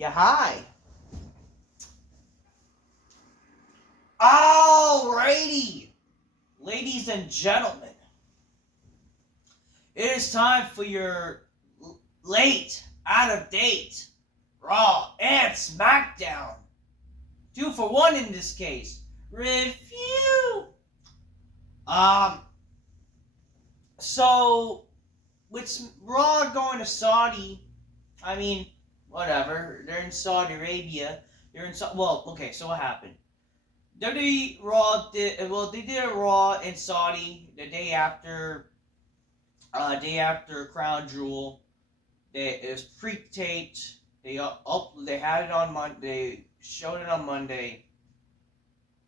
Yeah, hi. Alrighty, ladies and gentlemen, it is time for your late, out of date, Raw and Smackdown. 2 for 1 in this case. Review. Um, so with Raw going to Saudi, I mean, whatever. They're in Saudi Arabia. Okay. So what happened? WWE Raw they did a Raw in Saudi the day after Crown Jewel. It was pre-taped. They had it on Monday. They showed it on Monday.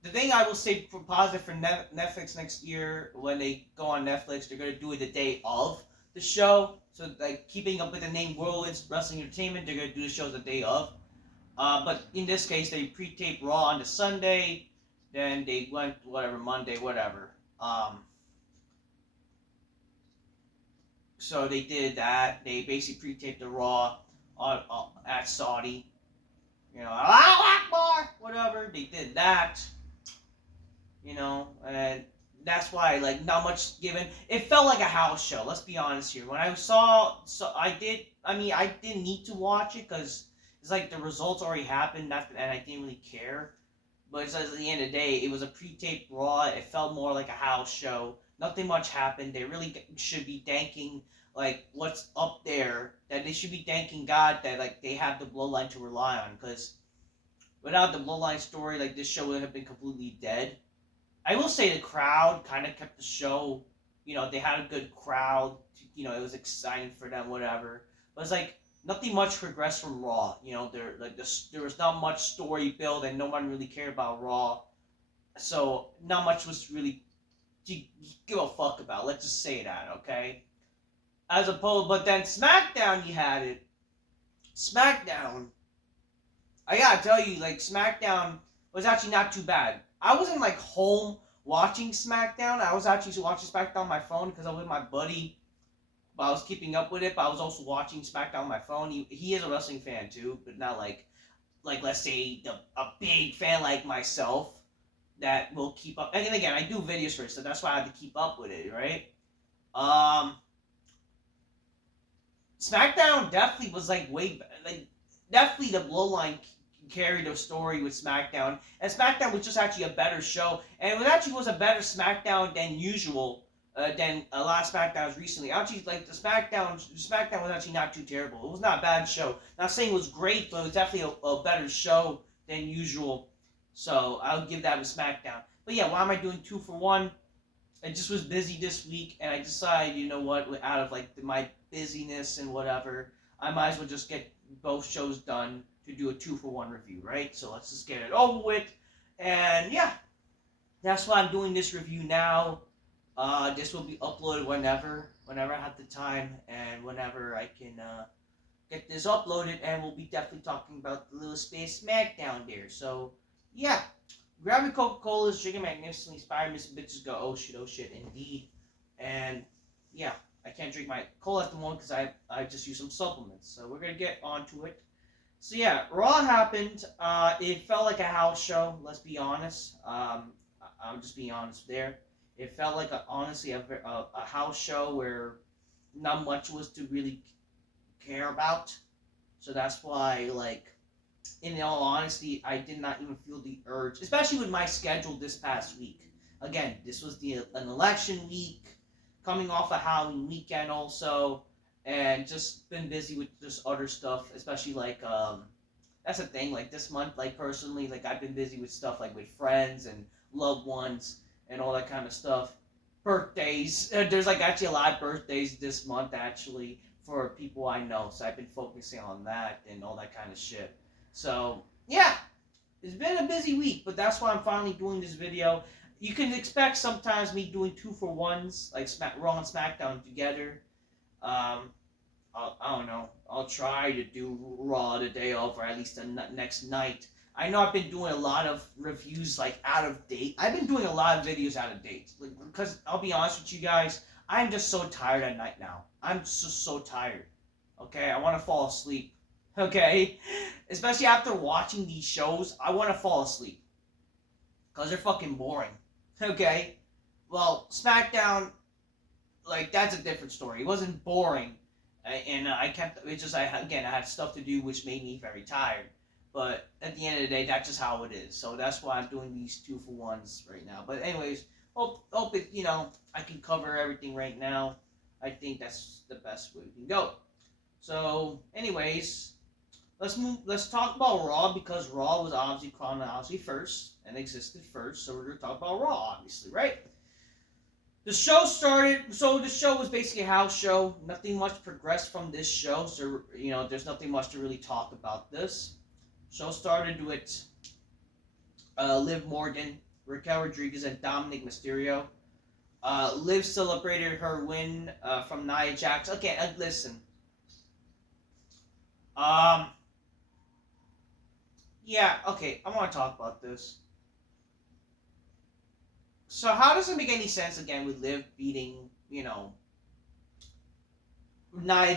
The thing I will say for positive for Netflix next year, when they go on Netflix, they're gonna do it the day of the show. So like keeping up with the name World Wrestling Entertainment, they're gonna do the show the day of. But in this case, they pre-taped Raw on the Sunday. Then they went Monday, whatever. So they did that. They basically pre-taped the Raw at Saudi. Allahu Akbar, whatever. They did that. And that's why not much given. It felt like a house show. Let's be honest here. When I I didn't need to watch it because it's like the results already happened, and I didn't really care. But it's at the end of the day, it was a pre-taped Raw. It felt more like a house show. Nothing much happened. They really should be thanking what's up there. That they should be thanking God that they have the Bloodline to rely on. Because without the Bloodline story, this show would have been completely dead. I will say the crowd kind of kept the show. They had a good crowd. It was exciting for them, whatever. But it's nothing much progressed from Raw. There was not much story built, and no one really cared about Raw. So not much was really to give a fuck about. Let's just say that, okay? But then SmackDown, you had it. SmackDown. I gotta tell you, SmackDown was actually not too bad. I wasn't home watching SmackDown. I was actually watching SmackDown on my phone because I was with my buddy. But I was keeping up with it. But I was also watching SmackDown on my phone. He is a wrestling fan too, but not like let's say a big fan like myself that will keep up. And again, I do videos for it, so that's why I have to keep up with it, right? SmackDown definitely was definitely the Bloodline carried the story with SmackDown, and SmackDown was just actually a better show, and it was a better SmackDown than usual. Than a lot of SmackDowns recently. Actually, the SmackDown was actually not too terrible. It was not a bad show. Not saying it was great, but it was definitely a better show than usual. So I'll give that to SmackDown. But yeah, why am I doing 2 for 1? I just was busy this week, and I decided, you know what, out of my busyness and whatever, I might as well just get both shows done to do a 2-for-1 review, right? So let's just get it over with. And yeah, that's why I'm doing this review now. This will be uploaded whenever I have the time and whenever I can get this uploaded, and we'll be definitely talking about the little space SmackDown there. So yeah, grab your Coca-Colas, drink it magnificently, inspire Miss Bitches go oh shit indeed. And yeah, I can't drink my cola at the moment because I just use some supplements. So we're gonna get onto it. So yeah, Raw happened. It felt like a house show. Let's be honest. I'm just being honest there. It felt like honestly a house show where not much was to really care about. So that's why, in all honesty, I did not even feel the urge, especially with my schedule this past week. Again, this was an election week, coming off a Halloween weekend also, and just been busy with just other stuff, especially that's the thing, this month, personally, I've been busy with stuff with friends and loved ones and all that kind of stuff. Birthdays. There's actually a lot of birthdays this month actually for people I know. So I've been focusing on that and all that kind of shit. So yeah, it's been a busy week, but that's why I'm finally doing this video. You can expect sometimes me doing 2-for-1s, Raw and SmackDown together. I don't know. I'll try to do Raw the day of, or at least the next night. I know I've been doing a lot of reviews out of date. I've been doing a lot of videos out of date. Because I'll be honest with you guys, I'm just so tired at night now. I'm just so tired. Okay? I want to fall asleep. Okay? especially after watching these shows, I want to fall asleep. Because they're fucking boring. Okay? Well, SmackDown, like, that's a different story. It wasn't boring. And I kept, it's just, I had stuff to do which made me very tired. But at the end of the day, that's just how it is. So that's why I'm doing these 2-for-1s right now. But anyways, hope it, I can cover everything right now. I think that's the best way we can go. So, anyways, let's talk about Raw, because Raw was obviously chronologically first and existed first. So we're going to talk about Raw, obviously, right? The show started, so the show was basically a house show. Nothing much progressed from this show. So, there's nothing much to really talk about this. Show started with Liv Morgan, Raquel Rodriguez, and Dominic Mysterio. Liv celebrated her win from Nia Jax. Okay, listen. Yeah, okay, I want to talk about this. So how does it make any sense, again, with Liv beating, Nia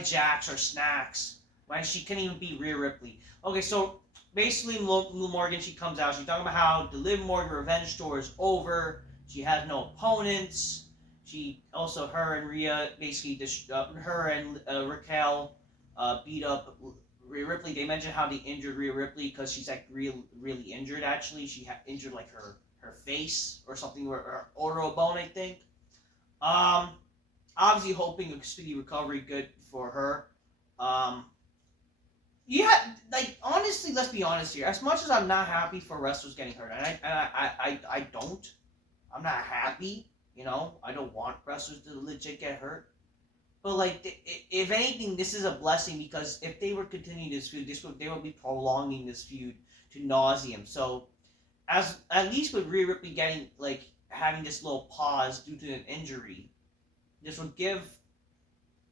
Jax or Snacks, when she couldn't even beat Rhea Ripley? Okay, so basically, Liv Morgan, she comes out, she's talking about how the Liv Morgan revenge tour is over. She has no opponents. She also, her and Rhea, basically, her and Raquel beat up Rhea Ripley. They mentioned how they injured Rhea Ripley because she's like really injured. Actually, she had injured like her face or something, or her orbital bone, I think. Obviously hoping a speedy recovery, good for her. Yeah, like, honestly, let's be honest here. As much as I'm not happy for wrestlers getting hurt, and I don't, I'm not happy. I don't want wrestlers to legit get hurt. But, like, if anything, this is a blessing, because if they were continuing this feud, they would be prolonging this feud to nauseum. So, at least with Rhea Ripley getting, like, having this little pause due to an injury, this would give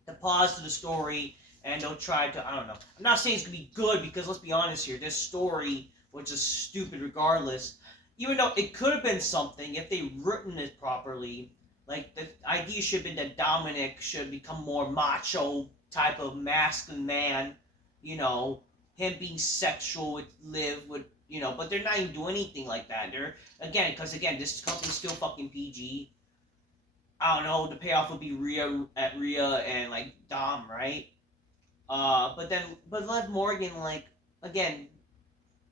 the pause to the story, and they'll try to, I don't know. I'm not saying it's going to be good, because let's be honest here, this story, which is stupid regardless, even though it could have been something if they written it properly. Like, the idea should have been that Dominic should become more macho type of masculine man, him being sexual with Liv, but they're not even doing anything like that. Because this company's still fucking PG. I don't know, the payoff would be Rhea and, like, Dom, right? But Liv Morgan, like, again,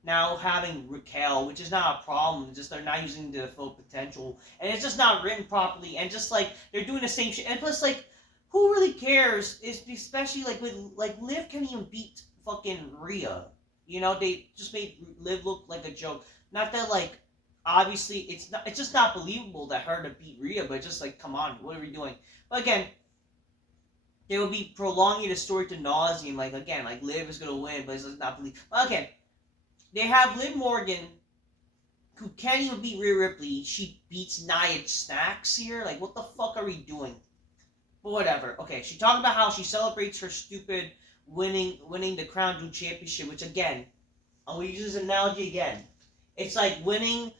now having Raquel, which is not a problem, just they're not using the full potential, and it's just not written properly, and just, like, they're doing the same shit, and plus, like, who really cares, especially, like, with, like, Liv can't even beat fucking Rhea, they just made Liv look like a joke. Not that, like, obviously, it's just not believable that her to beat Rhea, but just, like, come on, what are we doing? But again, they will be prolonging the story to nauseam, like, again, like, Liv is gonna win, but it's just not believable. But again, they have Liv Morgan, who can't even beat Rhea Ripley. She beats Nia Jax here. Like, what the fuck are we doing? But whatever. Okay, she talked about how she celebrates her stupid winning the Crown Jewel Championship, which, again, I'm going to use this analogy again. It's like winning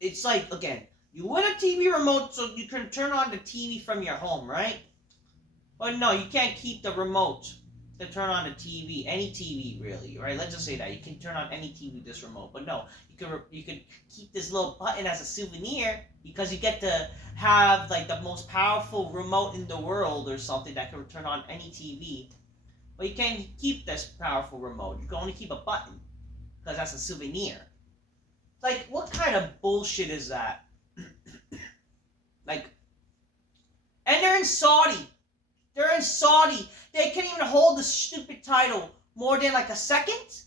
it's like, again, you win a TV remote so you can turn on the TV from your home, right? But no, you can't keep the remote to turn on the TV, any TV really, right? Let's just say that you can turn on any TV with this remote, but no, you could keep this little button as a souvenir, because you get to have, like, the most powerful remote in the world or something that can turn on any TV. But you can't keep this powerful remote. You can only keep a button, because that's a souvenir. Like, what kind of bullshit is that? Like, and they're in Saudi. They're in Saudi. They can't even hold the stupid title more than, like, a second?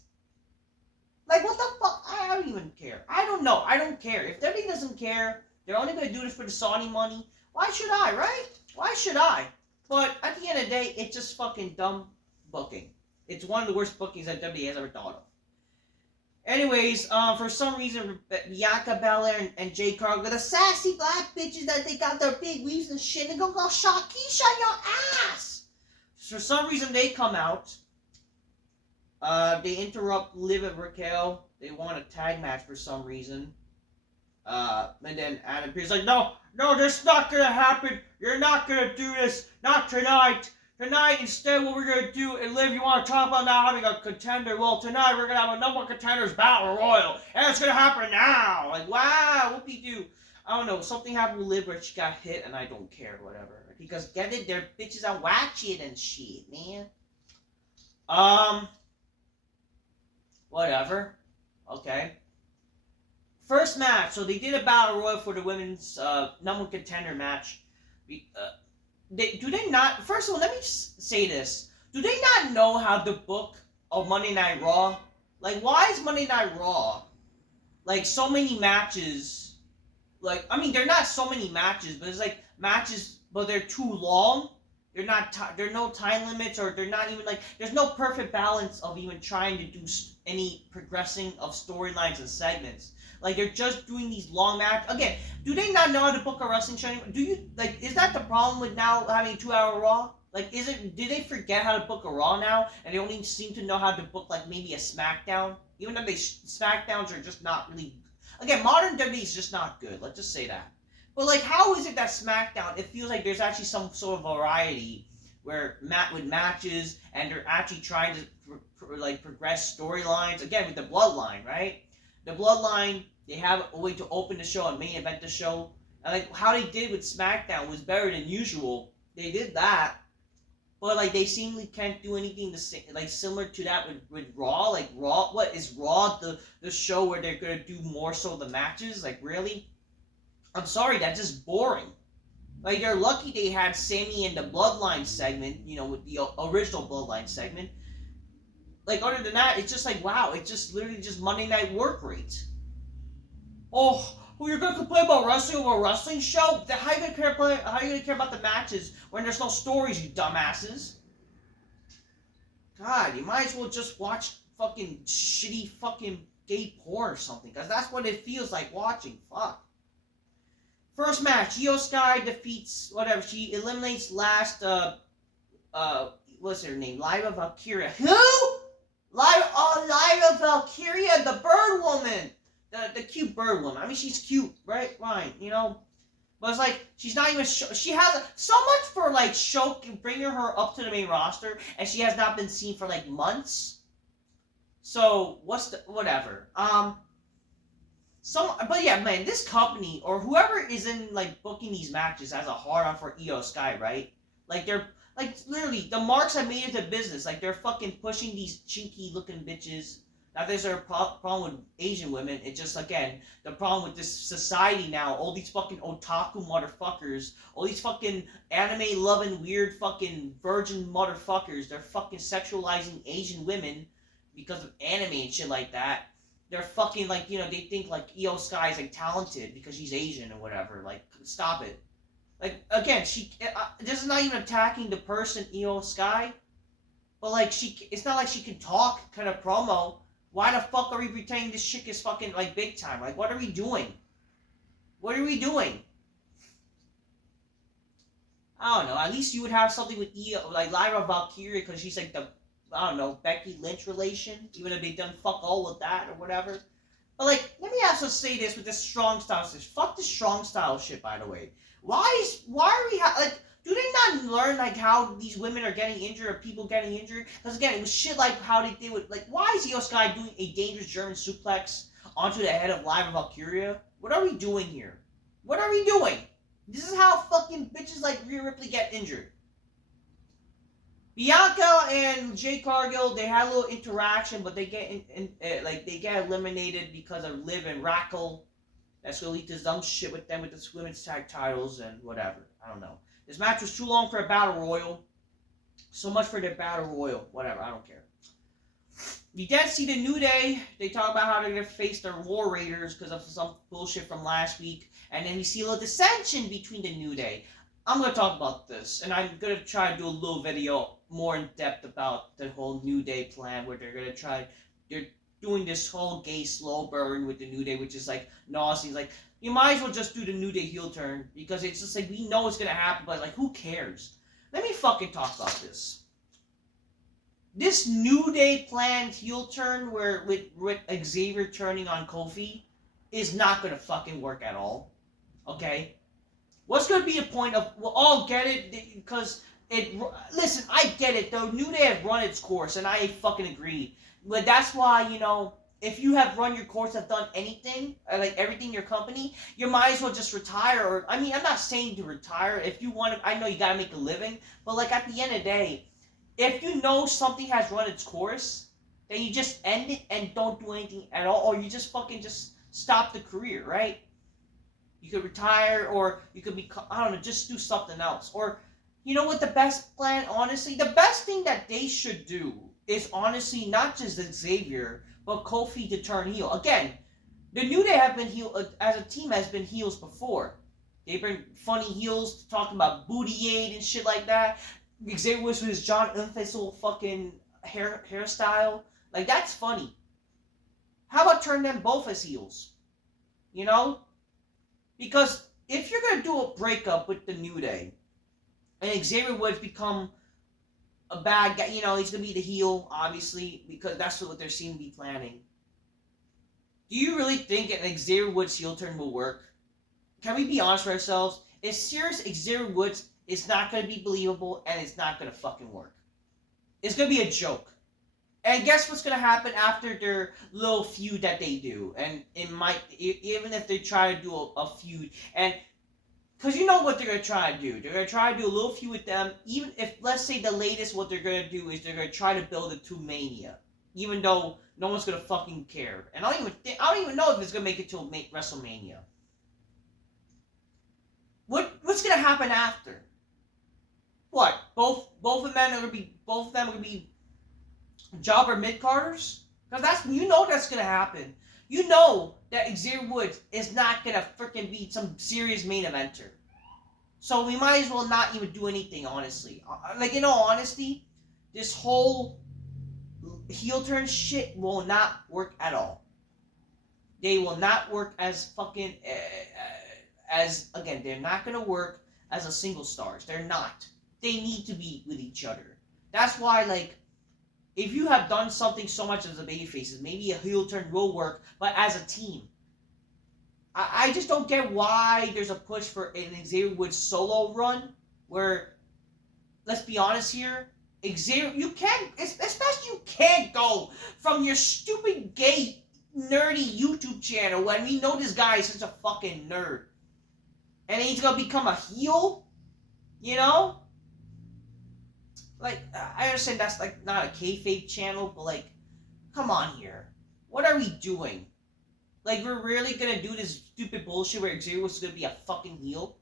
Like, what the fuck? I don't even care. I don't know. I don't care. If WWE doesn't care, they're only going to do this for the Saudi money, why should I, right? Why should I? But at the end of the day, it's just fucking dumb booking. It's one of the worst bookings that WWE has ever thought of. Anyways, for some reason, Bianca Belair and Jade Cargill, the sassy black bitches that they got their big weaves and shit, and go Shakisha your ass! For some reason, they come out. They interrupt Liv and Raquel. They want a tag match for some reason. And then Adam Pearce like, no, this is not gonna happen. You're not gonna do this. Not tonight. Tonight, instead, what we're gonna do, and Liv, you want to talk about not having a contender? Well, tonight we're gonna have a number one contenders battle royal, and it's gonna happen now. Like, wow, whoopie-doo. I don't know, something happened with Liv where she got hit, and I don't care, whatever. Because get it, their bitches are watching and shit, man. Whatever. Okay. First match. So they did a battle royal for the women's number one contender match. Do they not? First of all, let me say this. Do they not know how to book a Monday Night Raw? Like, why is Monday Night Raw like so many matches? Like, I mean, they're not so many matches, but it's like matches, but they're too long. They're not. There are no time limits, or they're not even like. There's no perfect balance of even trying to do any progressing of storylines and segments. Like, they're just doing these long matches. Again, do they not know how to book a wrestling show anymore? Do you, like, is that the problem with now having a 2-hour Raw? Like, did they forget how to book a Raw now? And they only seem to know how to book, like, maybe a Smackdown? Even though Smackdowns are just not really... Again, modern WWE is just not good. Let's just say that. But, like, how is it that Smackdown, it feels like there's actually some sort of variety where with matches, and they're actually trying to, progress storylines. Again, with the Bloodline, right? The Bloodline, they have a way to open the show and main event the show. And like how they did with SmackDown was better than usual. They did that. But like they seemingly can't do anything like similar to that with Raw. Like Raw, what is Raw the show where they're gonna do more so the matches? Like really? I'm sorry, that's just boring. Like they're lucky they had Sami in the Bloodline segment, you know, with the original Bloodline segment. Like, other than that, it's just like, wow, it's just literally just Monday Night Work rate. Oh, well, you're going to complain about wrestling over a wrestling show? How are you going to care about the matches when there's no stories, you dumbasses? God, you might as well just watch fucking shitty fucking gay porn or something, because that's what it feels like watching. Fuck. First match, Io Sky defeats, whatever, she eliminates last, what's her name? Lyra Valkyria. Who? Lyra Valkyria, the bird woman. The cute bird woman. I mean, she's cute, right? Fine, you know? But it's like, she's not even, she has so much for, like, bringing her up to the main roster, and she has not been seen for, like, months. So, whatever. But yeah, man, this company, or whoever is in, like, booking these matches has a hard-on for Io Sky, right? Like, they're, like, literally, the marks have made it a business. Like, they're fucking pushing these chinky-looking bitches. Now, there's a problem with Asian women. It's just, again, the problem with this society now. All these fucking otaku motherfuckers. All these fucking anime-loving, weird fucking virgin motherfuckers. They're fucking sexualizing Asian women because of anime and shit like that. They're fucking, like, you know, they think, like, Io Sky is, like, talented because she's Asian or whatever. Like, stop it. Like, again, this is not even attacking the person, Io Sky. But, like, it's not like she can talk, kind of promo. Why the fuck are we pretending this chick is fucking, like, big time? Like, what are we doing? What are we doing? I don't know. At least you would have something with Io, like, Lyra Valkyria, because she's, like, the, I don't know, Becky Lynch relation. Even if they done fuck all with that or whatever. But, like, let me also say this with this strong style shit. Fuck this strong style shit, by the way. Why are we, like, do they not learn, like, how these women are getting injured or people getting injured? Because, again, it was shit like how they did with, like, why is Io Sky doing a dangerous German suplex onto the head of Lyra Valkyria? What are we doing here? What are we doing? This is how fucking bitches like Rhea Ripley get injured. Bianca and Jade Cargill, they had a little interaction, but they get they get eliminated because of Liv and Raquel. That's gonna lead to some shit with them with the women's tag titles and whatever. I don't know. This match was too long for a battle royal. So much for their battle royal. Whatever, I don't care. You then see the New Day. They talk about how they're gonna face their War Raiders because of some bullshit from last week. And then we see a little dissension between the New Day. I'm gonna talk about this, and I'm gonna try to do a little video more in depth about the whole New Day plan, where they're doing this whole gay slow burn with the New Day, which is like nauseous. Like, you might as well just do the New Day heel turn, because it's just like, we know it's gonna happen, but like, who cares? Let me fucking talk about this. This New Day planned heel turn, where with Xavier turning on Kofi, is not gonna fucking work at all. Okay? What's gonna be the point of, we'll all get it, because Listen, I get it though. New Day has run its course, and I fucking agree. But that's why, if you have run your course, have done anything, like everything in your company, you might as well just retire. Or I mean, I'm not saying to retire. If you want to, I know you gotta make a living, but like at the end of the day, if you know something has run its course, then you just end it and don't do anything at all, or you just fucking just stop the career, right? You could retire, or you could be, I don't know, just do something else. Or, you know what the best plan, honestly? The best thing that they should do is honestly not just Xavier, but Kofi to turn heel. Again, the New Day have been heel, as a team has been heels before. They've been funny heels talking about booty aid and shit like that. Xavier was with his John Enthistle fucking hairstyle. Like, that's funny. How about turn them both as heels? You know? Because if you're going to do a breakup with the New Day, and Xavier Woods become a bad guy, he's going to be the heel, obviously, because that's what they're seem to be planning. Do you really think an Xavier Woods heel turn will work? Can we be honest with ourselves? It's serious. Xavier Woods is not going to be believable, and it's not going to fucking work. It's going to be a joke. And guess what's going to happen after their little feud that they do? And it might, even if they try to do a feud, and because you know what they're going to try to do. They're going to try to do a little feud with them, even if, let's say, the latest what they're going to do is they're going to try to build it to Mania. Even though no one's going to fucking care. And I don't even know if it's going to make it to WrestleMania. What's going to happen after? What? Both of them are going to be jobber mid-carders? Because that's going to happen. You know that Xavier Woods is not going to freaking be some serious main eventer. So we might as well not even do anything, honestly. Like, in all honesty, this whole heel turn shit will not work at all. They will not work as fucking... again, they're not going to work as a single stars. They're not. They need to be with each other. That's why, like, if you have done something so much as a babyface, maybe a heel turn will work, but as a team. I just don't get why there's a push for an Xavier Woods solo run, where, let's be honest here, Xavier, you can't go from your stupid gay, nerdy YouTube channel when we know this guy is such a fucking nerd. And he's gonna become a heel? You know? Like, I understand that's, like, not a kayfabe channel, but, like, come on here. What are we doing? Like, we're really gonna do this stupid bullshit where Xavier was gonna be a fucking heel?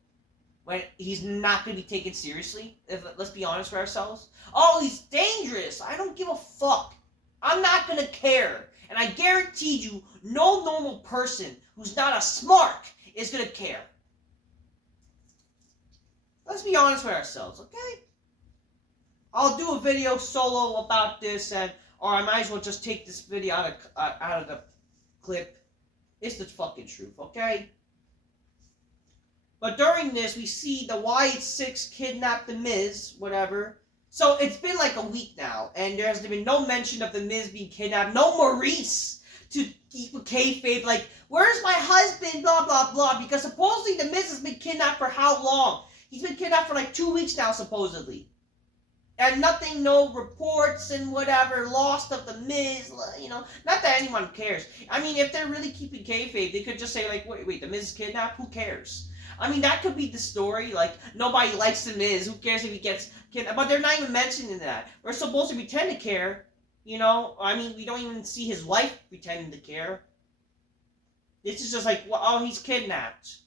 When he's not gonna be taken seriously? Let's be honest with ourselves. Oh, he's dangerous! I don't give a fuck. I'm not gonna care. And I guarantee you, no normal person who's not a smart is gonna care. Let's be honest with ourselves, okay? I'll do a video solo about this, or I might as well just take this video out of the clip. It's the fucking truth, okay? But during this, we see the Wyatt Six kidnap The Miz, whatever. So it's been like a week now, and there has been no mention of The Miz being kidnapped. No Maurice to keep a kayfabe, like, where's my husband, blah, blah, blah. Because supposedly The Miz has been kidnapped for how long? He's been kidnapped for like 2 weeks now, supposedly. And nothing, no reports and whatever, lost of The Miz, not that anyone cares. I mean, if they're really keeping kayfabe, they could just say, like, wait, The Miz is kidnapped? Who cares? I mean, that could be the story, like, nobody likes The Miz, who cares if he gets kidnapped? But they're not even mentioning that. We're supposed to pretend to care, I mean, we don't even see his wife pretending to care. This is just like, well, oh, he's kidnapped.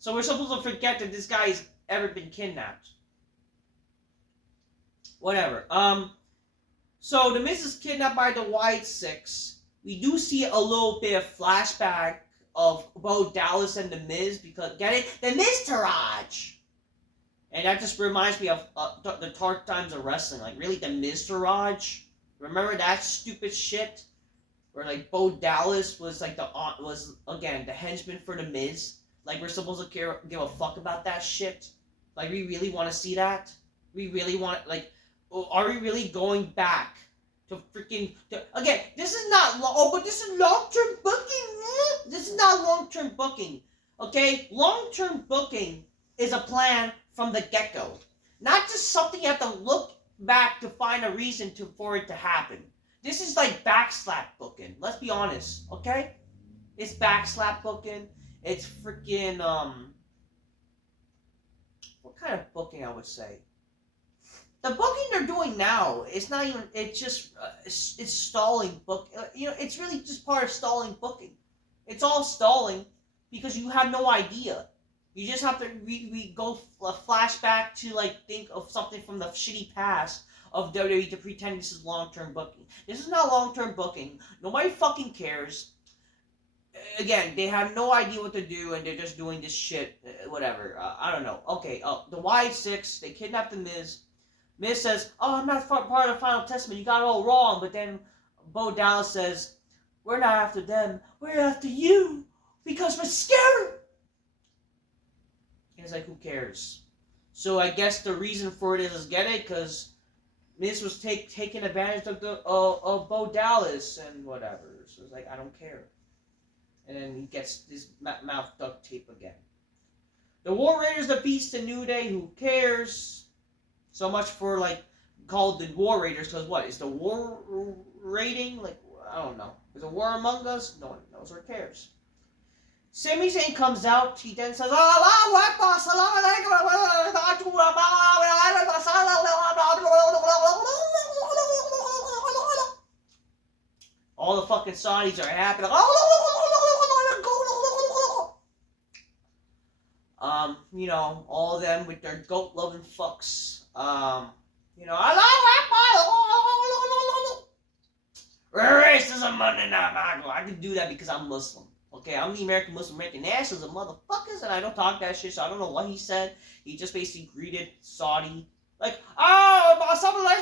So we're supposed to forget that this guy's ever been kidnapped. Whatever. So The Miz is kidnapped by the Wyatt Six. We do see a little bit of flashback of Bo Dallas and The Miz, because, get it? The Miz-Taraj! And that just reminds me of the dark times of wrestling. Like, really, the Miz-Taraj? Remember that stupid shit? Where, like, Bo Dallas was, like, again, the henchman for The Miz. Like, we're supposed to give a fuck about that shit? Like, we really want to see that? We really want, like, are we really going back to freaking... Again, this is not... but this is long-term booking. This is not long-term booking. Okay? Long-term booking is a plan from the get-go. Not just something you have to look back to find a reason for it to happen. This is like backslap booking. Let's be honest, okay? It's backslap booking. It's freaking what kind of booking I would say? The booking they're doing now, it's not even. It's just it's stalling book. It's really just part of stalling booking. It's all stalling because you have no idea. You just have to we go flashback to like think of something from the shitty past of WWE to pretend this is long-term booking. This is not long-term booking. Nobody fucking cares. Again, they have no idea what to do and they're just doing this shit. Whatever. I don't know. Okay. The Y6, they kidnapped the Miz. Miz says, "Oh, I'm not part of the Final Testament. You got it all wrong." But then Bo Dallas says, "We're not after them. We're after you because we're scared." And it's like, who cares? So I guess the reason for it is get it because Miz was taking advantage of Bo Dallas and whatever. So it's like, I don't care. And then he gets his mouth duct tape again. The War Raiders defeats the New Day. Who cares? So much for like called the War Raiders because what is the war rating? Like I don't know. Is a war among us? No one knows or cares. Sami Zayn comes out. He then says, all the fucking Saudis are happy. All of them with their goat loving fucks. Racism Monday Night Mago. I can do that because I'm Muslim. Okay, I'm the American Muslim American nationals and motherfuckers, and I don't talk that shit, so I don't know what he said. He just basically greeted Saudi like, something like,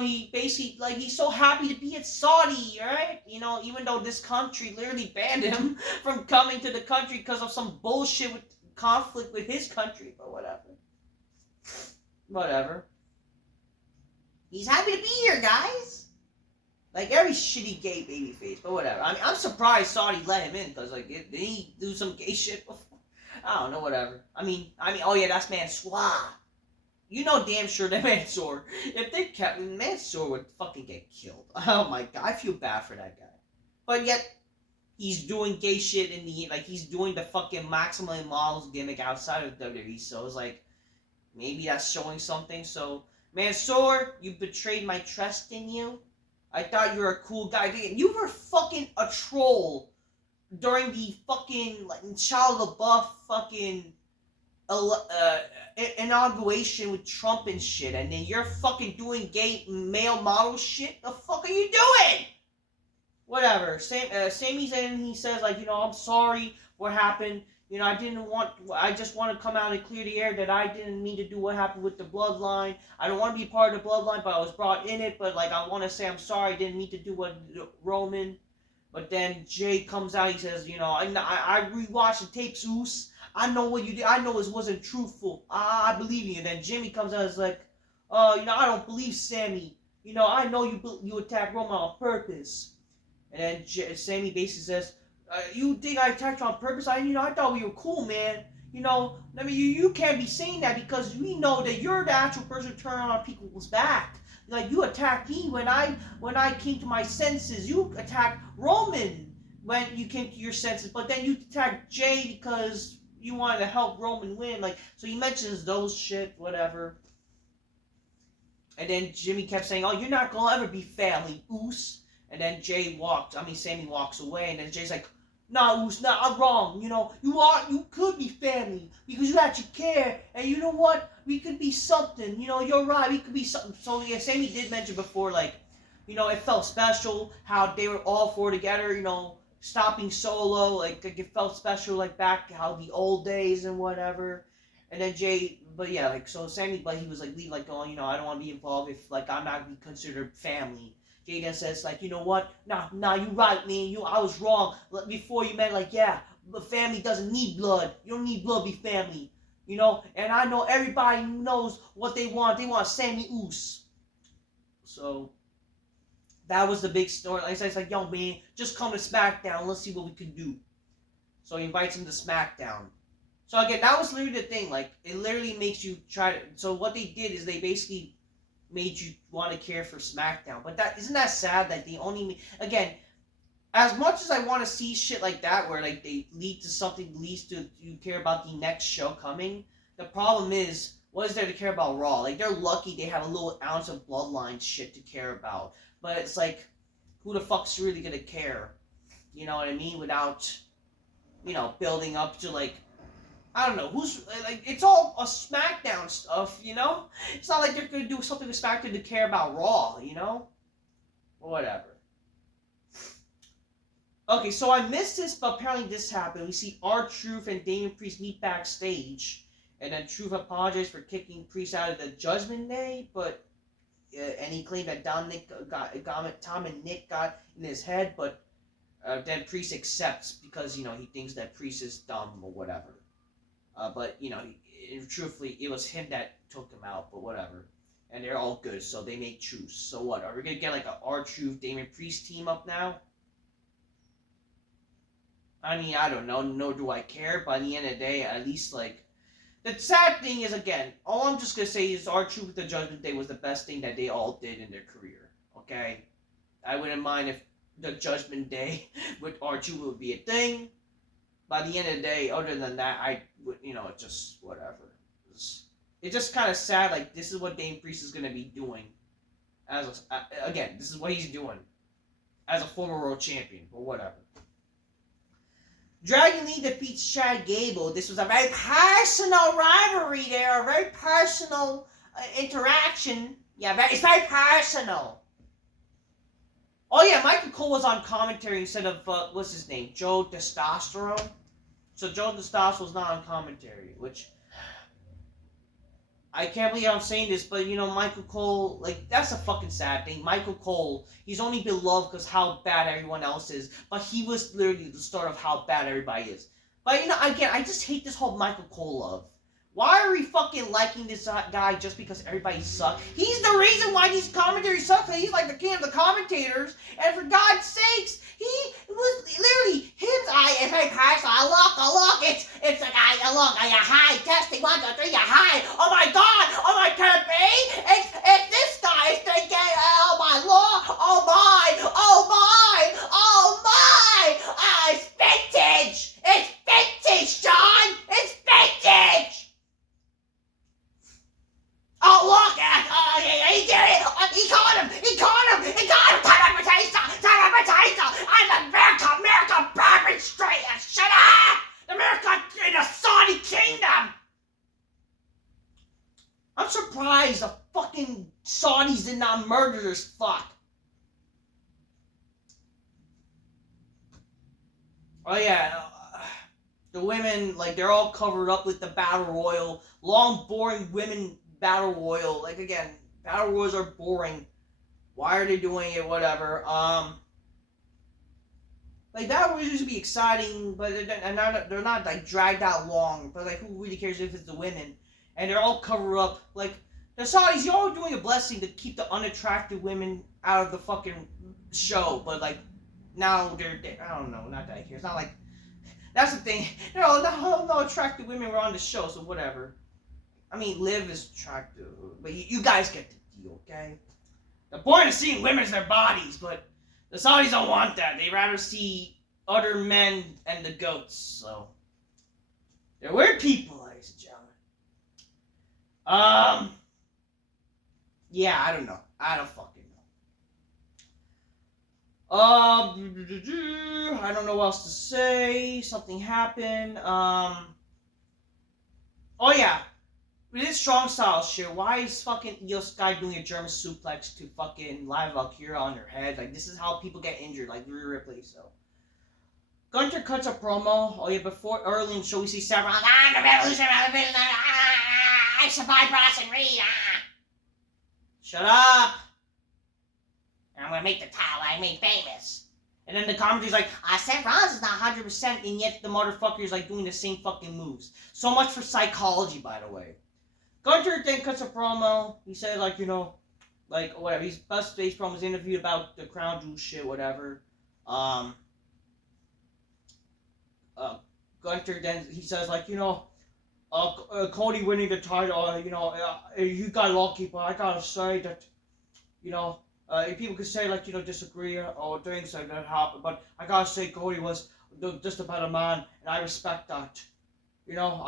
he basically, like, he's so happy to be at Saudi, right? Even though this country literally banned him from coming to the country because of some bullshit with conflict with his country, but whatever. Whatever. He's happy to be here, guys. Like, every shitty gay babyface, but whatever. I mean, I'm surprised Saudi let him in, because, like, did he do some gay shit before? I don't know, whatever. I mean, oh yeah, that's Mansoor. You know damn sure that Mansoor, if they kept, Mansoor would fucking get killed. Oh my god, I feel bad for that guy. But yet, he's doing gay shit he's doing the fucking Maximum Models gimmick outside of WWE, so it's like, maybe that's showing something. So, Mansoor, you betrayed my trust in you. I thought you were a cool guy. You were fucking a troll during the fucking, like, Shia LaBeouf fucking inauguration with Trump and shit, and then you're fucking doing gay male model shit? The fuck are you doing? Whatever. Sami's in, he says, like, I'm sorry what happened. I just want to come out and clear the air that I didn't mean to do what happened with the bloodline. I don't want to be part of the bloodline, but I was brought in it. But, like, I want to say I'm sorry. I didn't mean to do what Roman. But then Jay comes out. He says, I rewatched the tapes, Oos. I know what you did. I know it wasn't truthful. I believe you. And then Jimmy comes out and is like, I don't believe Sami. I know you attacked Roman on purpose. And then Sami basically says, you think I attacked you on purpose? I thought we were cool, man. You can't be saying that because we know that you're the actual person who turned on people's back. Like, you attacked me when I came to my senses. You attacked Roman when you came to your senses, but then you attacked Jay because you wanted to help Roman win. Like, so he mentions those shit, whatever. And then Jimmy kept saying, you're not gonna ever be family, Oos. And then Sami walks away, and then Jay's like, nah, Oos, nah, I'm wrong. You could be family because you actually care, and you know what? We could be something. You're right. We could be something. So yeah, Sami did mention before, like, it felt special how they were all four together. Stopping Solo, like it felt special, like back how the old days and whatever. And then Jay, but yeah, like so Sami, but he was like leaving, like going, I don't want to be involved if like I'm not be considered family. Jay then says like, you know what? Nah, you right, man. I was wrong. Before you meant like, yeah, but family doesn't need blood. You don't need blood to be family. And I know everybody knows what they want. They want Sami Oos. So That was the big story. Like I said, it's like, yo, man, just come to SmackDown. Let's see what we can do. So he invites him to SmackDown. So again, that was literally the thing. Like, it literally makes you try to... So what they did is they basically made you want to care for SmackDown. But that isn't that sad that they only... Again, as much as I want to see shit like that, where like they lead to something, leads to you care about the next show coming, the problem is, what is there to care about Raw? Like, they're lucky they have a little ounce of Bloodline shit to care about. But it's like, who the fuck's really gonna care? You know what I mean? Without, building up to, like, I don't know, who's, like, it's all a SmackDown stuff, you know? It's not like they're gonna do something with SmackDown to care about Raw, you know? Whatever. Okay, so I missed this, but apparently this happened. We see R-Truth and Damian Priest meet backstage, and then Truth apologized for kicking Priest out of the Judgment Day, but and he claimed that Tom and Nick got in his head, but then Priest accepts because, he thinks that Priest is dumb or whatever. But, truthfully, it was him that took him out, but whatever. And they're all good, so they make truce. So what, are we going to get like a R-Truth Damian Priest team up now? I mean, I don't know, nor do I care, but at the end of the day, at least, like, the sad thing is, again, all I'm just going to say is R-Truth with the Judgment Day was the best thing that they all did in their career, okay? I wouldn't mind if the Judgment Day with R-Truth would be a thing. By the end of the day, other than that, I would, just whatever. It's just kind of sad, like, this is what Damian Priest is going to be doing. Again, this is what he's doing as a former world champion, but whatever. Dragon Lee defeats Chad Gable. This was a very personal rivalry there, a very personal interaction. Yeah, it's very personal. Oh yeah, Michael Cole was on commentary instead of, what's his name? Joe Testosterone? So Joe Testosterone was not on commentary, which... I can't believe I'm saying this, but, Michael Cole, like, that's a fucking sad thing. Michael Cole, he's only beloved because how bad everyone else is, but he was literally the start of how bad everybody is. But, again, I just hate this whole Michael Cole love. Why are we fucking liking this guy just because everybody sucks? He's the reason why these commentators suck. He's like the king of the commentators. And for God's sakes, he was literally his eye. It's very personal. Look. It's like I look. I high testing 1, 2, 3. High. Oh my God. Oh my can't be. It's this guy. It's thinking. Oh my Lord. Oh my. It's vintage. It's vintage, John. It's vintage. Oh, look! He did it! He caught him! Time of Batista! I'm America! Bourbon straight! Shut up! America in the Saudi Kingdom! I'm surprised the fucking Saudis did not murder this fuck. Oh, yeah. The women, like, they're all covered up with the Battle Royal. Long, boring women... Battle Royal, like, again, Battle Royals are boring. Why are they doing it? Whatever. Like, Battle Royals used to be exciting, but they're not like dragged out long. But like, who really cares if it's the women? And they're all covered up. Like, the Saudis, you're all doing a blessing to keep the unattractive women out of the fucking show. But like, now they're I don't know, not that I care. It's not like that's the thing. No attractive women were on the show, so whatever. I mean, Liv is attractive, but you guys get the deal, okay? The point is seeing women as their bodies, but the Saudis don't want that. They rather see other men and the goats, so... They're weird people, ladies and gentlemen. Yeah, I don't know. I don't fucking know. I don't know what else to say. Something happened. Oh, yeah. With this strong style shit, why is fucking Io Sky doing a German suplex to fucking Live Valkyria on her head? Like, this is how people get injured, like Rhea Ripley, so. Gunter cuts a promo. Oh yeah, early in the show we see Seth Rollins, the Revolution, I survived Ross and Reed, Shut up! I'm gonna make the title I made famous. And then the commentary's like, Seth Rollins is not 100%, and yet the motherfucker is like doing the same fucking moves. So much for psychology, by the way. Gunter then cuts a promo. He said, like, like whatever. He's best face promos interviewed about the crown jewel shit, whatever. Gunter then he says like, you know, Cody winning the title, you know, you got lucky, but I gotta say that, you know, people could say like, you know, disagree or things like that happen, but I gotta say Cody was just a better man, and I respect that. You know,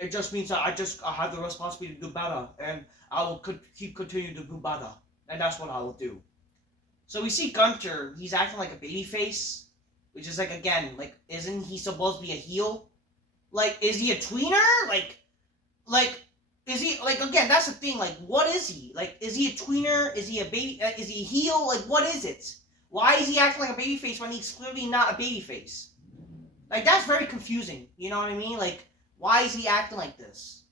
it just means that I have the responsibility to do better, and I will keep continuing to do better, and that's what I will do. So we see Gunter, he's acting like a babyface, which is like, again, like, isn't he supposed to be a heel? Like, is he a tweener? Like, is he, like, again, that's the thing, like, what is he? Like, is he a tweener? Is he a baby, is he a heel? Like, what is it? Why is he acting like a babyface when he's clearly not a babyface? Like, that's very confusing, you know what I mean? Like, why is he acting like this?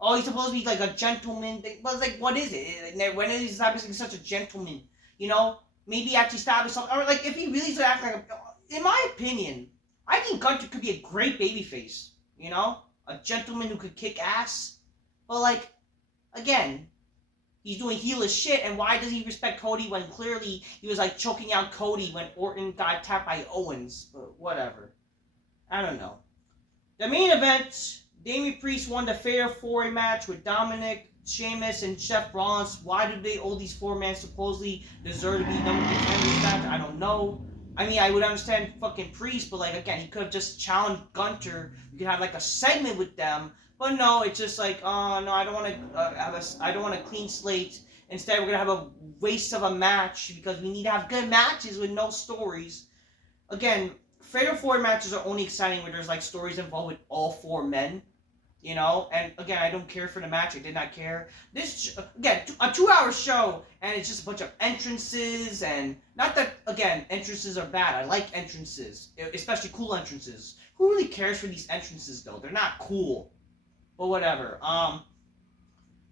Oh, he's supposed to be, like, a gentleman thing, but, like, what is it? Like, when is he establishing such a gentleman, you know? Maybe actually establish something, or, like, if he really should act like a, in my opinion, I think Gunter could be a great babyface, you know? A gentleman who could kick ass. But, like, again, he's doing heelish shit, and why does he respect Cody when clearly he was, like, choking out Cody when Orton got tapped by Owens? But whatever. I don't know. The main event, Damian Priest won the Fatal 4-Way match with Dominic, Sheamus, and Seth Rollins. Why do they, all these 4 men supposedly deserve to be number contenders match? I don't know. I mean, I would understand fucking Priest, but, like, again, he could have just challenged Gunter. You could have, like, a segment with them. But no, it's just like, oh, no, I don't want to I don't want a clean slate. Instead, we're going to have a waste of a match because we need to have good matches with no stories. Again, Fatal 4 matches are only exciting when there's, like, stories involved with all 4 men. You know, and again, I don't care for the match. I did not care. This, again, a 2-hour show, and it's just a bunch of entrances, and not that, again, entrances are bad. I like entrances, especially cool entrances. Who really cares for these entrances, though? They're not cool. But whatever.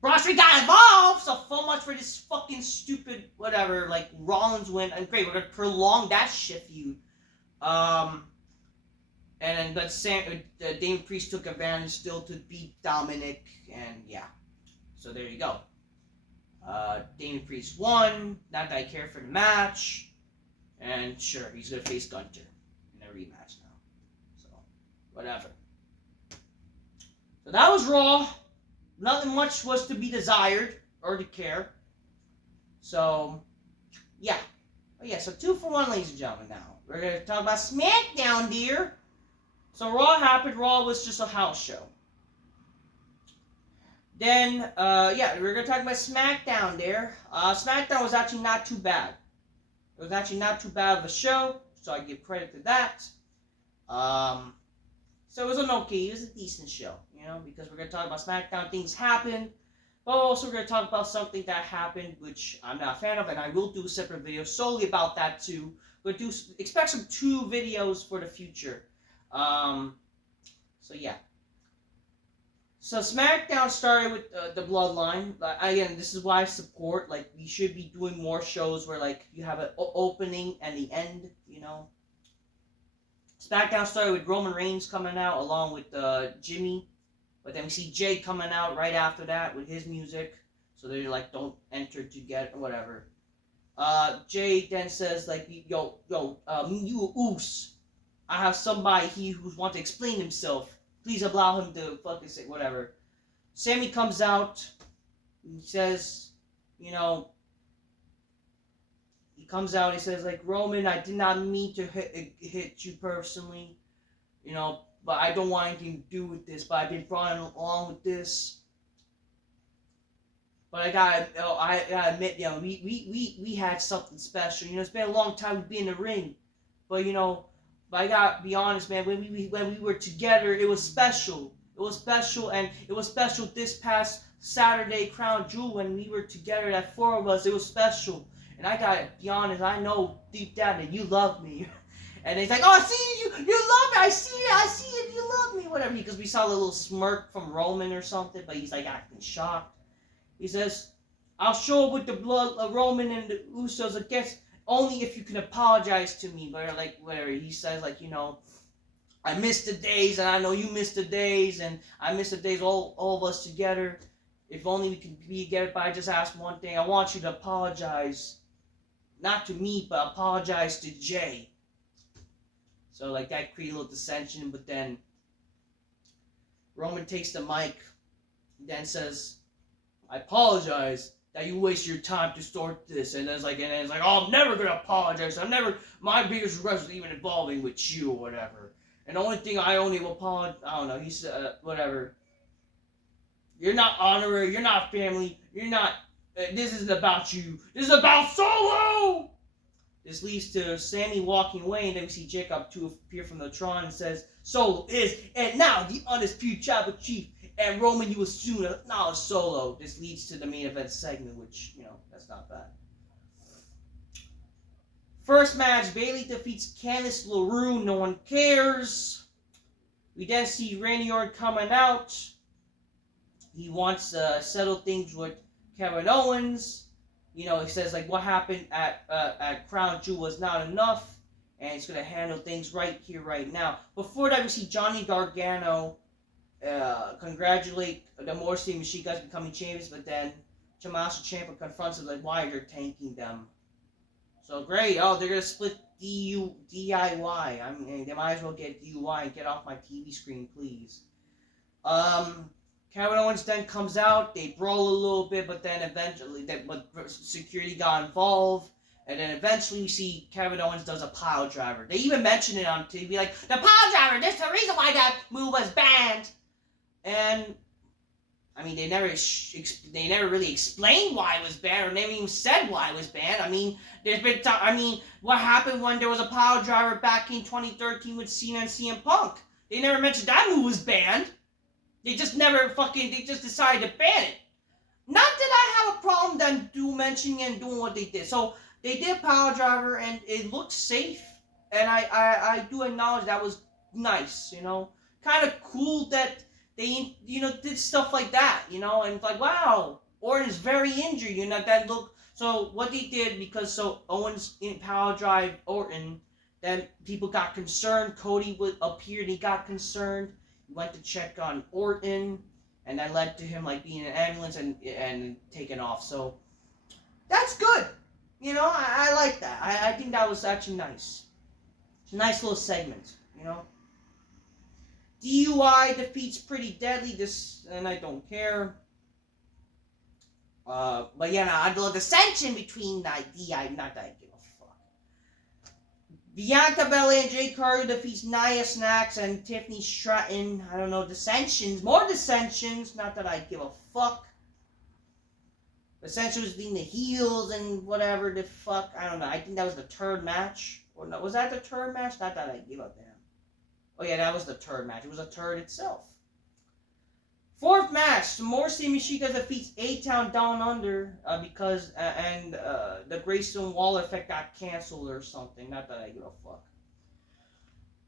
Braun Street got involved, so much for this fucking stupid, whatever, like, Rollins win. And great, we're gonna prolong that shit feud. And then, but Damian Priest took advantage still to beat Dominic, and yeah. So there you go. Damian Priest won, not that I care for the match, and sure, he's gonna face Gunter in a rematch now. So, whatever. So that was Raw. Nothing much was to be desired, or to care. So, yeah. Oh yeah, so 2 for 1, ladies and gentlemen, now. We're gonna talk about Smackdown, dear. So Raw happened. Raw was just a house show. Then, yeah, we're going to talk about Smackdown there. Smackdown was actually not too bad. It was actually not too bad of a show, so I give credit to that. So it was an okay, it was a decent show, you know, because we're going to talk about Smackdown. Things happen, but also we're going to talk about something that happened, which I'm not a fan of, and I will do a separate video solely about that too. But expect some 2 videos for the future. So yeah. So SmackDown started with the Bloodline. Again, this is why I support, like, we should be doing more shows where, like, you have an opening and the end, you know. SmackDown started with Roman Reigns coming out along with Jimmy. But then we see Jay coming out right after that with his music. So they're like, don't enter together, whatever. Jay then says, like, yo, you Oos. I have somebody here who wants to explain himself. Please allow him to fucking say whatever. Sami comes out. He says, you know, he comes out. He says, like, Roman, I did not mean to hit you personally, you know, but I don't want anything to do with this. But I've been brought along with this. But I gotta admit, you know, we had something special. You know, it's been a long time we've been in the ring, but you know. But I gotta be honest, man. When we were together, it was special. It was special, and it was special this past Saturday, Crown Jewel, when we were together. That 4 of us, it was special. And I gotta be honest. I know deep down that you love me. And he's like, "Oh, I see you. You love me. I see it. You love me. Whatever." Because we saw a little smirk from Roman or something, but he's like acting shocked. He says, "I'll show up with the blood, Roman and the Usos against." Only if you can apologize to me, but like where he says, like, you know, I missed the days, and I know you missed the days, and I missed the days all of us together. If only we could get it by just ask one thing. I want you to apologize. Not to me, but apologize to Jay. So, like, that created a little dissension, but then Roman takes the mic, then says, I apologize that you waste your time to start this. And then it's like, oh, I'm never going to apologize. My biggest regret was even involving with you or whatever. And the only thing I only will apologize, I don't know, he said, whatever. You're not honorary, you're not family, you're not, this isn't about you. This is about Solo! This leads to Sami walking away, and then we see Jacob to appear from the Tron and says, Solo is, and now the undisputed tribal chief, and Roman, you will soon acknowledge Solo. This leads to the main event segment, which, that's not bad. First match, Bayley defeats Candice LaRue, no one cares. We then see Randy Orton coming out. He wants to settle things with Kevin Owens. He says, like, what happened at Crown Jewel was not enough, and he's going to handle things right here, right now. Before that, we see Johnny Gargano congratulate the Morrissey and Machine Guns becoming champions, but then Tommaso Ciampa confronts him, like, why they're tanking them. So, great. Oh, they're going to split DIY. I mean, they might as well get DUI and get off my TV screen, please. Kevin Owens then comes out, they brawl a little bit, but then eventually, security got involved, and then eventually we see Kevin Owens does a pile driver. They even mention it on TV, like, the pile driver, this is the reason why that move was banned. And, I mean, they never really explained why it was banned, or never even said why it was banned. I mean, what happened when there was a pile driver back in 2013 with Cena and CM Punk? They never mentioned that move was banned. They just decided to ban it. Not that I have a problem them mentioning and doing what they did. So, they did Power Driver, and it looked safe. And I do acknowledge that was nice, Kind of cool that they, did stuff like that, And it's like, wow, Orton is very injured, that look. So, what they did, because Owens in Power Drive Orton, then people got concerned. Cody would appear, and he got concerned. Went to check on Orton, and that led to him like being in an ambulance and taken off. So that's good. I like that. I think that was actually nice. It's a nice little segment, DUI defeats Pretty Deadly. And I don't care. But I do a dissension between DI, not that I give a fuck. Bianca Belair and Jade Carter defeats Nia Snax and Tiffany Stratton. I don't know, dissensions. More dissensions. Not that I give a fuck. Dissensions between the heels and whatever the fuck. I don't know. I think that was the third match. Or no, was that the third match? Not that I give a damn. Oh yeah, that was the third match. It was a third itself. Fourth match, Morrissey Mishika defeats A-Town Down Under because the Greystone Wall effect got canceled or something. Not that I give a fuck.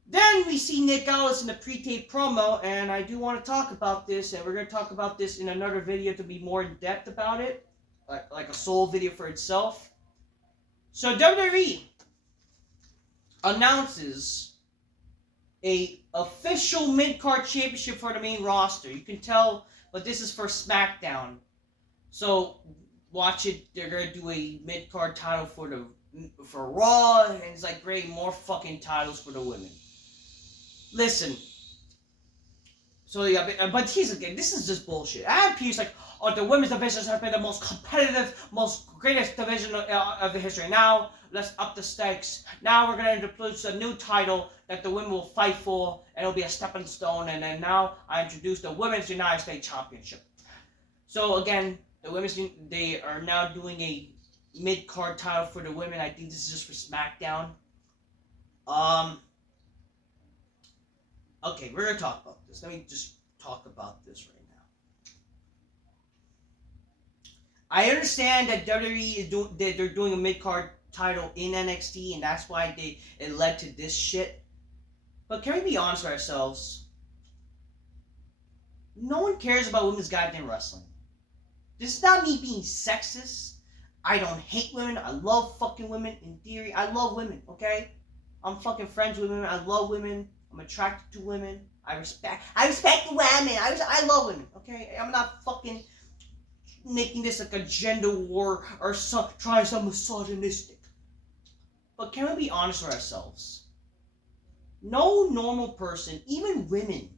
Then we see Nick Aldis in the pre-tape promo, and I do want to talk about this, and we're going to talk about this in another video to be more in depth about it, like a sole video for itself. So WWE announces a official Midcard championship for the main roster. You can tell, but this is for SmackDown. So watch it. They're gonna do a Midcard title for Raw, and it's like great, more fucking titles for the women. Listen. So yeah, but here's again, this is just bullshit. Adam Pearce like, oh, the women's division has been the most competitive, most greatest division of the history. Now let's up the stakes. Now we're gonna introduce a new title that the women will fight for, and it'll be a stepping stone. And then now I introduce the Women's United States Championship. So again, they are now doing a mid-card title for the women. I think this is just for SmackDown. Okay, we're gonna talk about this. Let me just talk about this right now. I understand that WWE they're doing a mid-card title in NXT, and that's why it led to this shit. But can we be honest with ourselves? No one cares about women's goddamn wrestling. This is not me being sexist. I don't hate women. I love fucking women. In theory, I love women, okay? I'm fucking friends with women. I love women. I'm attracted to women. I respect the women. I love women, okay? I'm not fucking making this like a gender war or trying some misogynistic. But can we be honest with ourselves? No normal person, even women,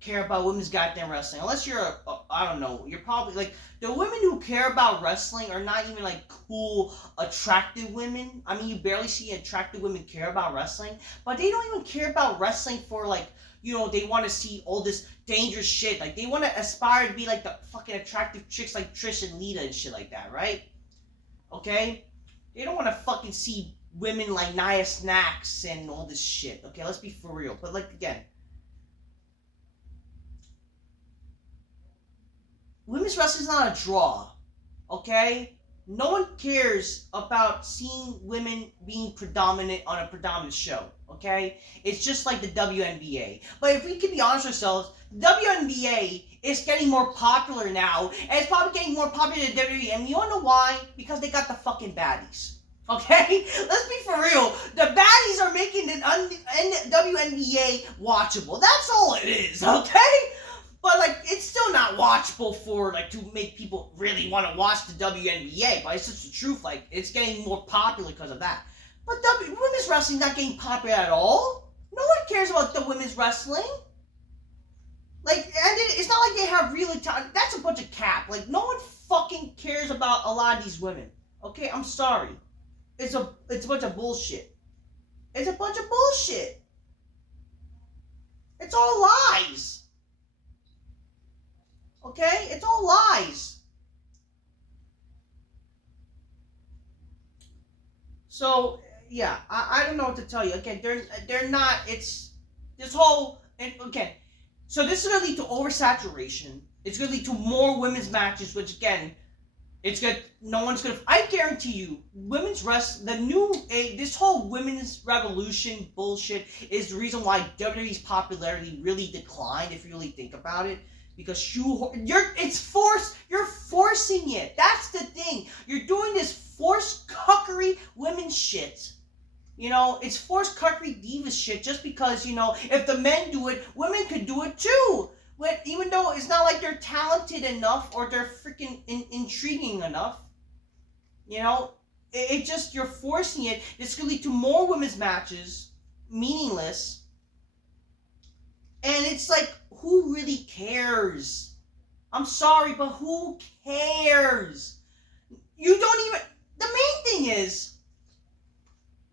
care about women's goddamn wrestling. Unless you're I don't know, you're probably like, the women who care about wrestling are not even like cool, attractive women. I mean, you barely see attractive women care about wrestling, but they don't even care about wrestling for like, you know, they want to see all this dangerous shit. Like, they want to aspire to be like the fucking attractive chicks like Trish and Lita and shit like that, right? Okay? They don't want to fucking see women like Nia Snax and all this shit. Okay, let's be for real. But like, again, women's wrestling is not a draw, okay? No one cares about seeing women being predominant on a predominant show, okay? It's just like the WNBA. But if we can be honest with ourselves, WNBA is getting more popular now, and it's probably getting more popular than WWE. And you wanna know why? Because they got the fucking baddies. Okay? Let's be for real. The baddies are making the WNBA watchable. That's all it is, okay? But, like, it's still not watchable for, like, to make people really want to watch the WNBA. But it's just the truth. Like, it's getting more popular because of that. But women's wrestling not getting popular at all. No one cares about the women's wrestling. Like, and it's not like they have really talent. That's a bunch of cap. Like, no one fucking cares about a lot of these women. Okay? I'm sorry. It's a bunch of bullshit. It's a bunch of bullshit. It's all lies. Okay? It's all lies. So, yeah, I don't know what to tell you. Again, they're not, it's, this whole, and again, so this is going to lead to oversaturation. It's going to lead to more women's matches, which again, it's good. No one's going to, I guarantee you, women's this whole women's revolution bullshit is the reason why WWE's popularity really declined, if you really think about it. Because you're forcing it. That's the thing. You're doing this forced cuckery women shit. You know, it's forced cuckery diva shit just because, you know, if the men do it, women could do it too. But even though it's not like they're talented enough or they're freaking intriguing enough. You know, it just, you're forcing it. It's going to lead to more women's matches, meaningless. And it's like, who really cares? I'm sorry, but who cares? You don't even... The main thing is,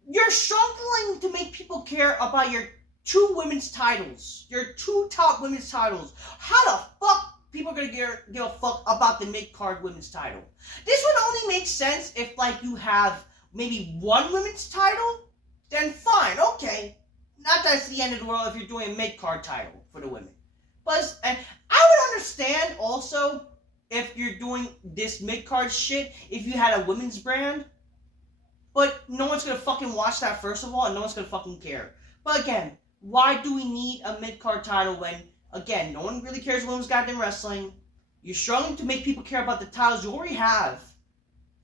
you're struggling to make people care about your two women's titles. Your two top women's titles. How the fuck people are going to give a fuck about the mid-card women's title? This would only make sense if, like, you have maybe one women's title. Then fine, okay. Not that it's the end of the world if you're doing a mid-card title for the women. But, and I would understand also if you're doing this mid-card shit if you had a women's brand. But no one's going to fucking watch that, first of all, and no one's going to fucking care. But again, why do we need a mid-card title when, again, no one really cares women's goddamn wrestling? You're struggling to make people care about the titles you already have.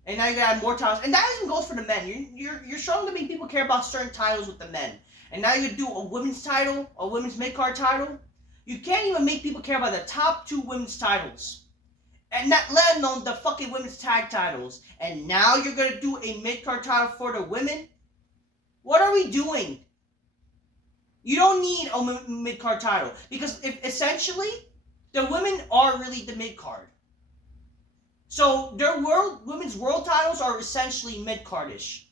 And now you're going to add more titles. And that even goes for the men. You're struggling to make people care about certain titles with the men. And now you're going to do a women's title, a women's mid-card title. You can't even make people care about the top two women's titles. And not let alone the fucking women's tag titles. And now you're going to do a mid-card title for the women? What are we doing? You don't need a mid-card title. Because if essentially, the women are really the mid-card. So their women's world titles are essentially mid-cardish.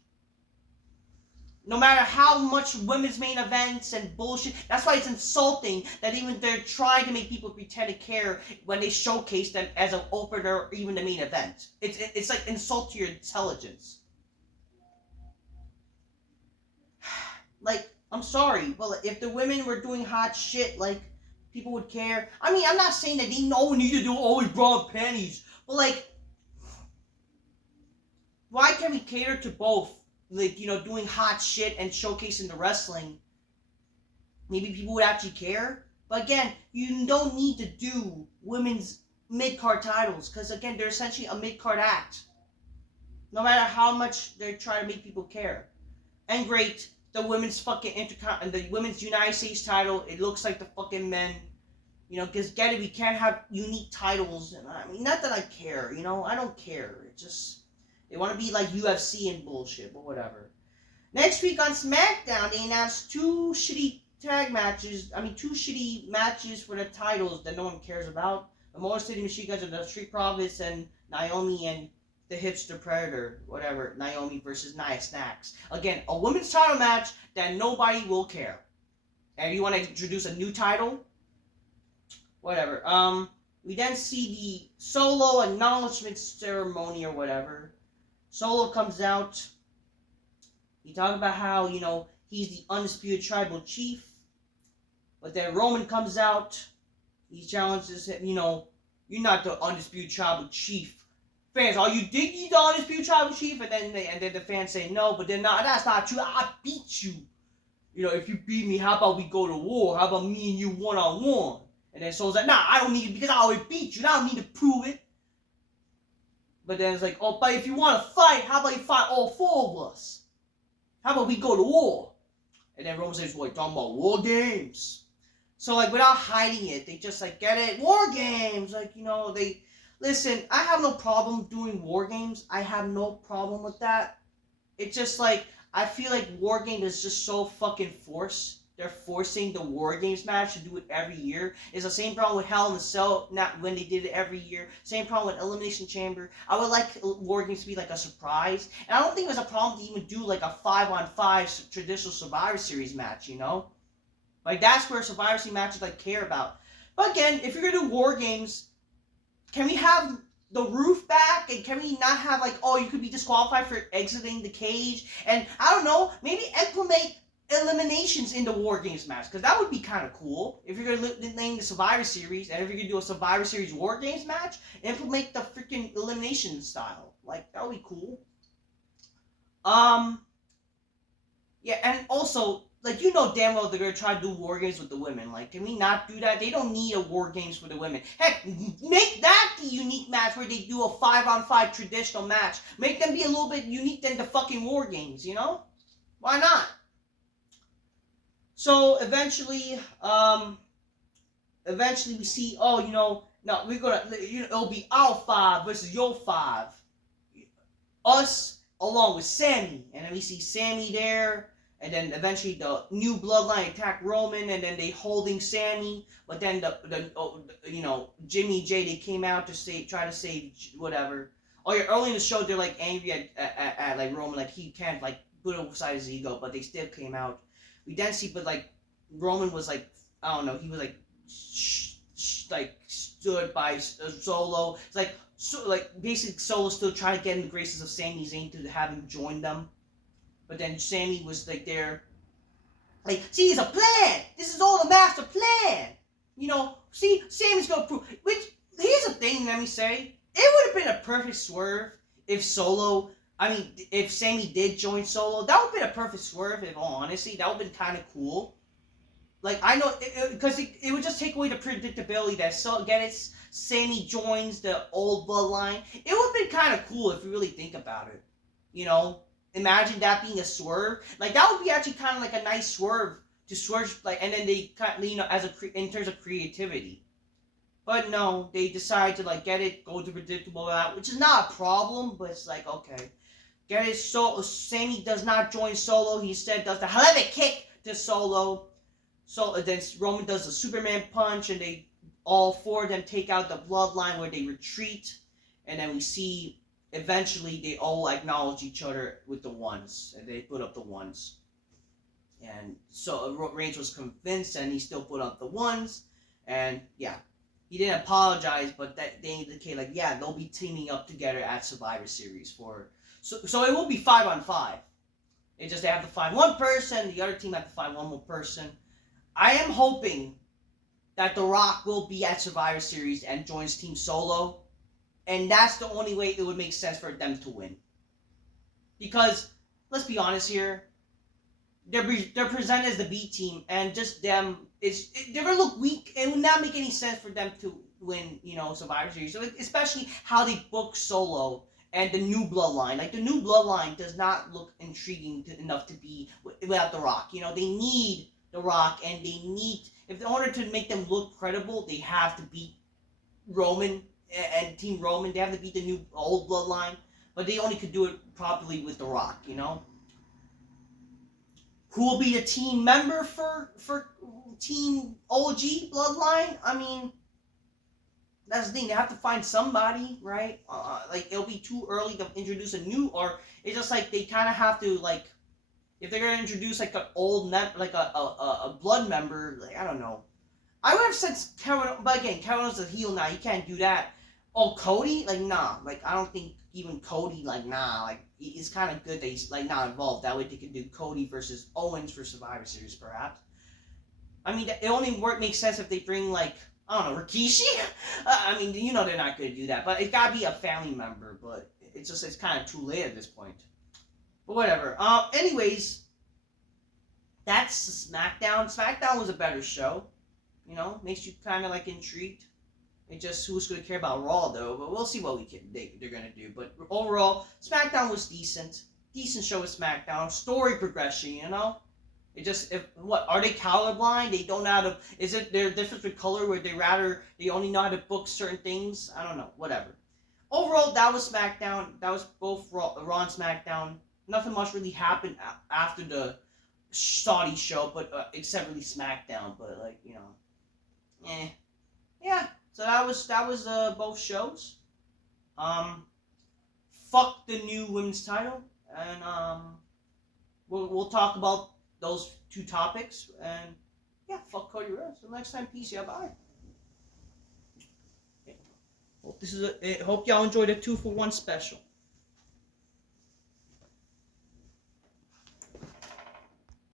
No matter how much women's main events and bullshit. That's why it's insulting that even they're trying to make people pretend to care when they showcase them as an opener or even the main event. It's like insult to your intelligence. Like, I'm sorry, but if the women were doing hot shit, like, people would care. I mean, I'm not saying that they know we need to do always bra and panties. But, like, why can't we cater to both? Like, you know, doing hot shit and showcasing the wrestling. Maybe people would actually care. But again, you don't need to do women's mid-card titles. Because again, they're essentially a mid-card act. No matter how much they're trying to make people care. And great, the women's fucking the women's United States title, it looks like the fucking men. You know, because get it, we can't have unique titles. And I mean, not that I care. You know, I don't care. It's just they want to be like UFC and bullshit, but whatever. Next week on SmackDown, they announced two shitty matches for the titles that no one cares about. The Motor City Machine Guns are the Street Profits and Naomi and the Hipster Predator, whatever. Naomi versus Nia Snax. Again, a women's title match that nobody will care. And you want to introduce a new title? Whatever. We then see the Solo acknowledgement ceremony or whatever. Solo comes out. He talks about how, you know, he's the undisputed tribal chief. But then Roman comes out. He challenges him, you know, you're not the undisputed tribal chief. Fans, are you think he's the undisputed tribal chief? And then the fans say no, but then no, that's not true. I beat you. You know, if you beat me, how about we go to war? How about me and you one-on-one? And then Solo's like, nah, I don't need it because I already beat you. And I don't need to prove it. But then it's like, oh, but if you want to fight, how about you fight all four of us? How about we go to war? And then Roman says, what, talking about war games? So, like, without hiding it, they just, like, get it. War games! Like, you know, they... Listen, I have no problem doing war games. I have no problem with that. It's just, like, I feel like war game is just so fucking forced. They're forcing the War Games match to do it every year. It's the same problem with Hell in a Cell, not when they did it every year. Same problem with Elimination Chamber. I would like War Games to be like a surprise. And I don't think it was a problem to even do like a 5-on-5 traditional Survivor Series match, you know? Like, that's where Survivor Series matches like care about. But again, if you're going to do War Games, can we have the roof back? And can we not have like, oh, you could be disqualified for exiting the cage? And I don't know, maybe implement eliminations in the War Games match, because that would be kind of cool. If you're going to name the Survivor Series, and if you're going to do a Survivor Series War Games match, implement the freaking elimination style. Like, that would be cool. Yeah, and also, like, you know damn well they're going to try to do War Games with the women. Like, can we not do that? They don't need a War Games for the women. Heck, make that the unique match where they do a 5-on-5 traditional match. Make them be a little bit unique than the fucking War Games, you know? Why not? So eventually we see, oh, you know, no, we're gonna, you know, it'll be our 5 versus your 5. Us along with Sami, and then we see Sami there, and then eventually the new bloodline attack Roman, and then they holding Sami, but then the you know, Jimmy J, they came out to try to save whatever. Oh yeah, early in the show they're like angry at like Roman, like he can't like put aside his ego, but they still came out. We then see, but like Roman was like, I don't know, he was like, like stood by Solo. It's like, so like basically Solo still trying to get in the graces of Sami Zayn to have him join them, but then Sami was like there, like, see, it's a plan. This is all the master plan. You know, see, Sami's gonna prove. Which here's the thing, let me say, it would have been a perfect swerve if Solo. I mean, if Sami did join Solo, that would have been a perfect swerve, in all honesty. That would have been kind of cool. Like, I know, because it would just take away the predictability that, Sami joins the old bloodline. It would have been kind of cool if you really think about it. You know? Imagine that being a swerve. Like, that would be actually kind of like a nice swerve to swerve, like, and then they kind of, you know, in terms of creativity. But no, they decide to, like, get it, go to predictable route, which is not a problem, but it's like, okay. Get it, so Sami does not join Solo. He instead does the Helmet Kick to Solo. So then Roman does the Superman punch, and they all 4 of them take out the bloodline where they retreat. And then we see eventually they all acknowledge each other with the ones, and they put up the ones. And so Reigns was convinced, and he still put up the ones. And yeah, he didn't apologize, but that they indicate like, yeah, they'll be teaming up together at Survivor Series for. So it will be 5-on-5. It's just they have to find one person, the other team have to find one more person. I am hoping that The Rock will be at Survivor Series and joins Team Solo. And that's the only way it would make sense for them to win. Because, let's be honest here, they're presented as the B team, and just them, they're going to look weak. It would not make any sense for them to win, you know, Survivor Series. So especially how they book Solo and the new bloodline. Like, the new bloodline does not look intriguing enough to be without The Rock. You know, they need The Rock, and they need, if in order to make them look credible, they have to beat Roman and Team Roman. They have to beat the new old bloodline, but they only could do it properly with The Rock. You know. Who will be the team member for Team OG Bloodline? I mean, that's the thing. They have to find somebody, right? Like, it'll be too early to introduce a new, or it's just like they kind of have to, like, if they're gonna introduce like an old like a blood member, like, I don't know. I would have said Kevin, but again, Kevin Owens is a heel now. You can't do that. Oh, Cody, like, nah. Like, I don't think even Cody, like, nah. Like, it's kind of good that he's like not involved. That way they can do Cody versus Owens for Survivor Series, perhaps. I mean, it only makes sense if they bring, like, I don't know, Rikishi. I mean, you know they're not going to do that, but it's got to be a family member. But it's kind of too late at this point. But whatever. Anyways, that's SmackDown. SmackDown was a better show. You know, makes you kind of like intrigued. It just, who's going to care about Raw though? But we'll see what they're going to do. But overall, SmackDown was decent. Decent show with SmackDown. Story progression, you know. It just, what, are they colorblind? They don't know how to, is it their difference with color where they only know how to book certain things? I don't know, whatever. Overall, that was SmackDown. That was both Raw and SmackDown. Nothing much really happened after the Saudi show, but except really SmackDown. But, like, you know, yeah. So that was both shows. Fuck the new women's title, and we'll talk about those two topics, and yeah, fuck Cody Rhodes. Till next time, peace, yeah, bye. Hope y'all enjoyed the 2-for-1 special.